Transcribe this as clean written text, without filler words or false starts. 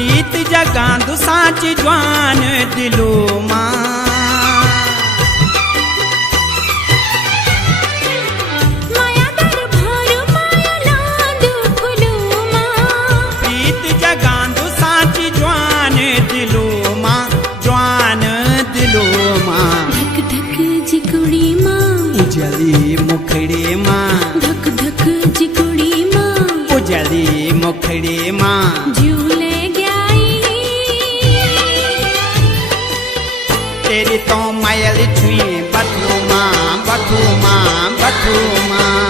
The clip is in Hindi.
प्रीत जगांदु साच जवान दिलो मां माया दरबार माया लांदु फुलो मां प्रीत जगांदु साच जवान दिलो मां जवान दिलो मां धक धक जिकुड़ी मां उजली मुखड़े मां धक धक जिकुड़ी मां उजली मुखड़े मां झूले गई तेरी तो मायल छुई बथू मां बथू मां बथू मां